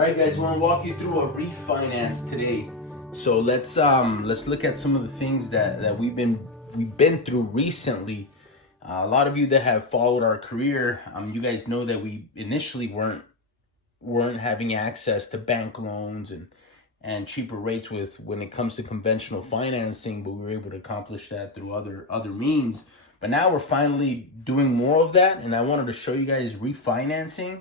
All right, guys, I want to walk you through a refinance today. So let's look at some of the things that we've been through recently. A lot of you that have followed our career, you guys know that we initially weren't having access to bank loans and cheaper rates when it comes to conventional financing, but we were able to accomplish that through other means. But now we're finally doing more of that, and I wanted to show you guys refinancing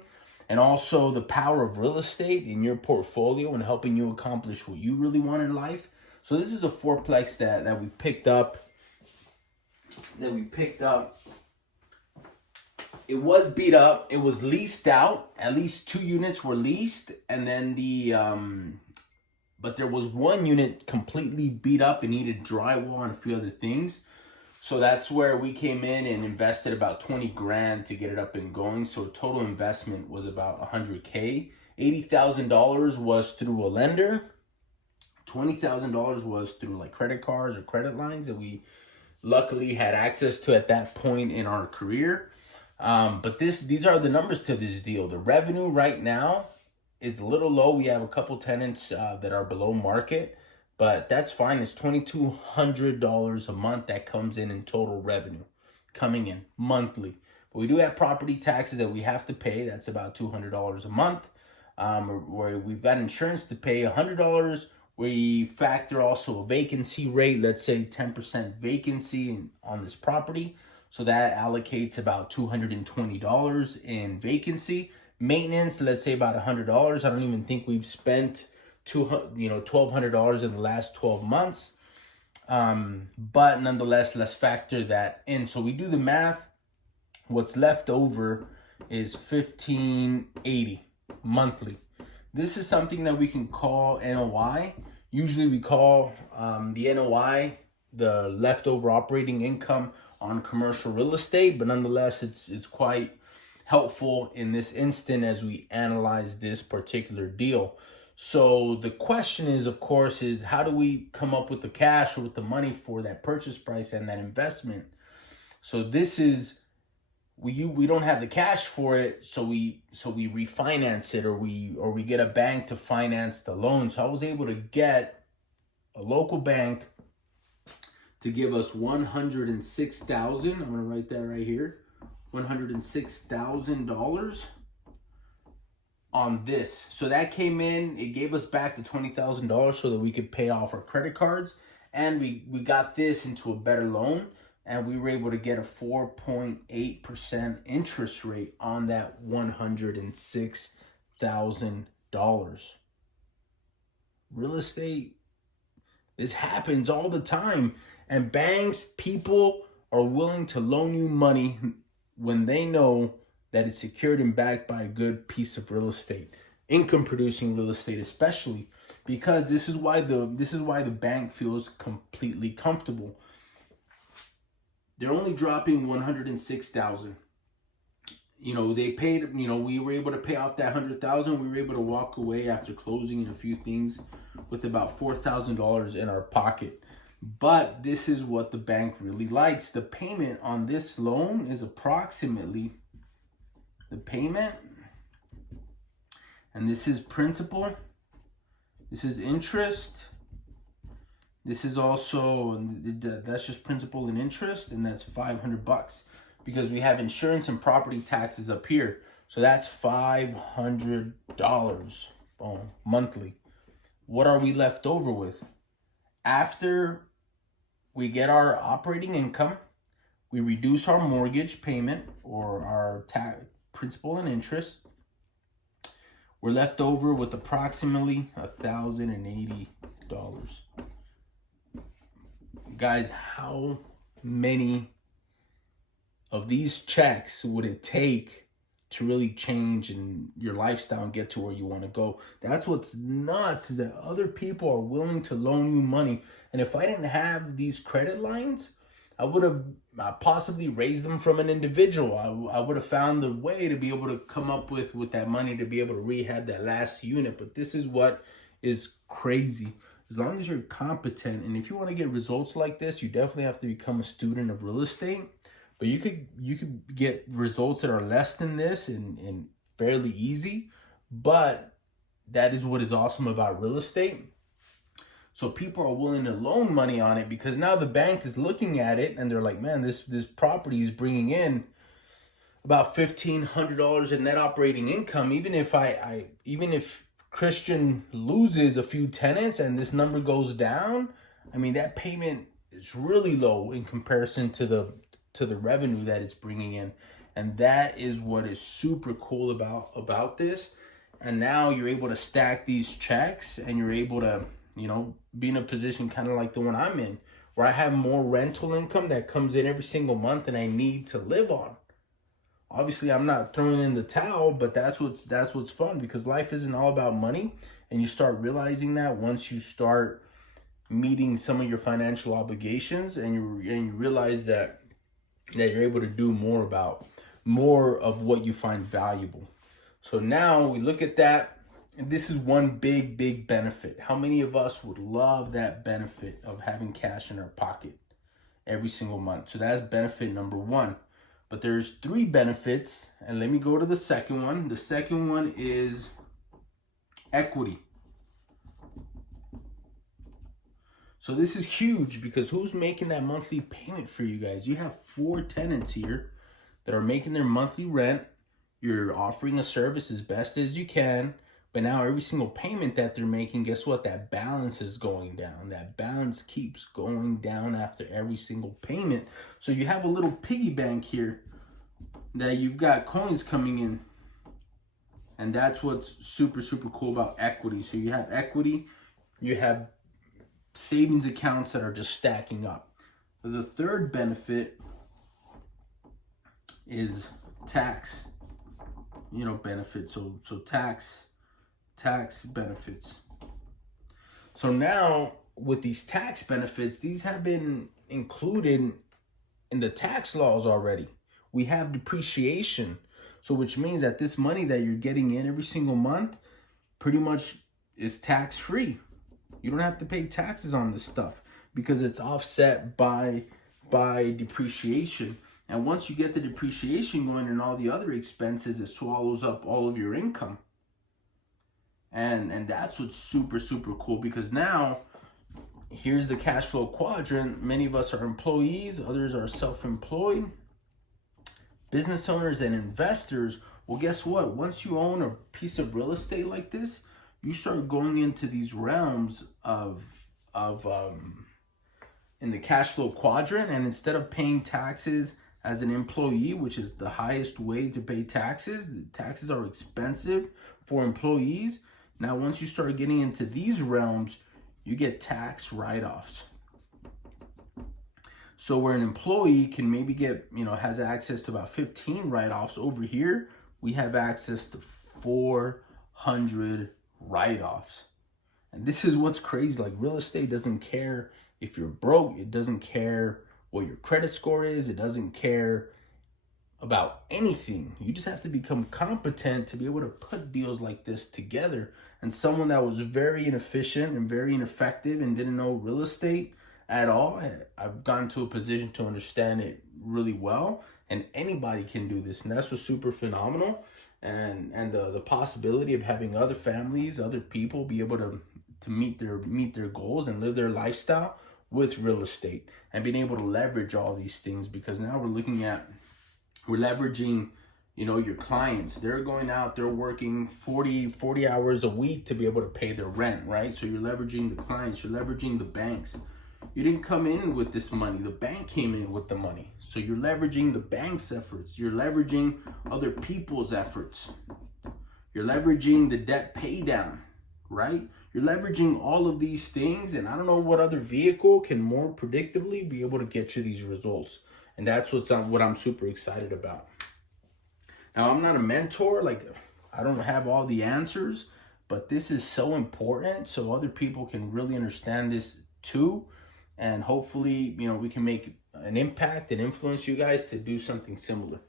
and also the power of real estate in your portfolio and helping you accomplish what you really want in life. So this is a fourplex that we picked up. It was beat up. It was leased out. At least 2 units were leased, and then but there was 1 unit completely beat up and needed drywall and a few other things. So that's where we came in and invested about 20 grand to get it up and going. So total investment was about 100K. $80,000 was through a lender. $20,000 was through like credit cards or credit lines that we luckily had access to at that point in our career. But these are the numbers to this deal. The revenue right now is a little low. We have a couple tenants that are below market, but that's fine. It's $2,200 a month that comes in total revenue coming in monthly. But we do have property taxes that we have to pay. That's about $200 a month. Where we've got insurance to pay $100. We factor also a vacancy rate, let's say 10% vacancy on this property. So that allocates about $220 in vacancy. Maintenance, let's say about $100. I don't even think we've spent $1,200 in the last 12 months. But nonetheless, let's factor that in. So we do the math. What's left over is $1,580 monthly. This is something that we can call NOI. Usually we call the NOI the leftover operating income on commercial real estate, but nonetheless, it's quite helpful in this instant as we analyze this particular deal. So the question is, of course, is how do we come up with the cash or with the money for that purchase price and that investment? So this is, we don't have the cash for it, so we refinance it or we get a bank to finance the loan. So I was able to get a local bank to give us $106,000. I'm gonna write that right here, $106,000 on this. So that came in, it gave us back the $20,000 so that we could pay off our credit cards, and we got this into a better loan, and we were able to get a 4.8% interest rate on that $106,000. Real estate, this happens all the time, and banks, people are willing to loan you money when they know that it's secured and backed by a good piece of real estate, income producing real estate, especially because this is why the bank feels completely comfortable. They're only dropping $106,000. They paid, we were able to pay off that $100,000. We were able to walk away after closing and a few things with about $4,000 in our pocket. But this is what the bank really likes. The payment on this loan is approximately the payment, and this is principal, this is interest, this is also, that's just principal and interest, and that's $500 because we have insurance and property taxes up here. So that's $500 monthly. What are we left over with? After we get our operating income, we reduce our mortgage payment or our principal and interest, we're left over with approximately $1,080. Guys, how many of these checks would it take to really change in your lifestyle and get to where you want to go? That's what's nuts, is that other people are willing to loan you money. And if I didn't have these credit lines, I would have possibly raised them from an individual. I would have found a way to be able to come up with that money to be able to rehab that last unit. But this is what is crazy. As long as you're competent, and if you want to get results like this, you definitely have to become a student of real estate. But you could get results that are less than this and fairly easy. But that is what is awesome about real estate. So people are willing to loan money on it because now the bank is looking at it and they're like, man, this property is bringing in about $1,500 in net operating income. Even if Christian loses a few tenants and this number goes down, I mean, that payment is really low in comparison to the revenue that it's bringing in. And that is what is super cool about this. And now you're able to stack these checks and you're able to, be in a position kind of like the one I'm in, where I have more rental income that comes in every single month and I need to live on. Obviously, I'm not throwing in the towel, but that's what's fun, because life isn't all about money. And you start realizing that once you start meeting some of your financial obligations, and you realize that you're able to do more of what you find valuable. So now we look at that, and this is one big benefit. How many of us would love that benefit of having cash in our pocket every single month? So that's benefit number one. But there's 3 benefits, and let me go to the second one. The second one is equity. So this is huge, because who's making that monthly payment for you guys? You have 4 tenants here that are making their monthly rent. You're offering a service as best as you can, but now every single payment that they're making, guess what? That balance is going down. That balance keeps going down after every single payment. So you have a little piggy bank here that you've got coins coming in. And that's what's super cool about equity. So you have equity, you have savings accounts that are just stacking up. The third benefit is tax, benefits. So tax benefits. So now with these tax benefits, these have been included in the tax laws already. We have depreciation. So which means that this money that you're getting in every single month pretty much is tax free. You don't have to pay taxes on this stuff because it's offset by depreciation. And once you get the depreciation going and all the other expenses, it swallows up all of your income. And that's what's super cool, because now here's the cash flow quadrant. Many of us are employees, others are self-employed, business owners and investors. Well, guess what? Once you own a piece of real estate like this, you start going into these realms of in the cash flow quadrant. And instead of paying taxes as an employee, which is the highest way to pay taxes, the taxes are expensive for employees. Now, once you start getting into these realms, you get tax write-offs. So where an employee can maybe get, has access to about 15 write-offs, over here, we have access to 400 write-offs. And this is what's crazy. Like, real estate doesn't care if you're broke. It doesn't care what your credit score is. It doesn't care about anything. You just have to become competent to be able to put deals like this together. And someone that was very inefficient and very ineffective and didn't know real estate at all, I've gotten to a position to understand it really well, and anybody can do this. And that's what's super phenomenal. And the possibility of having other families, other people be able to meet their goals and live their lifestyle with real estate, and being able to leverage all these things, because now we're leveraging, your clients. They're going out, they're working 40 hours a week to be able to pay their rent, right? So you're leveraging the clients, you're leveraging the banks. You didn't come in with this money. The bank came in with the money. So you're leveraging the bank's efforts. You're leveraging other people's efforts. You're leveraging the debt pay down, right? You're leveraging all of these things, and I don't know what other vehicle can more predictably be able to get you these results. And that's what I'm super excited about. Now, I'm not a mentor. Like, I don't have all the answers, but this is so important so other people can really understand this too. And hopefully, we can make an impact and influence you guys to do something similar.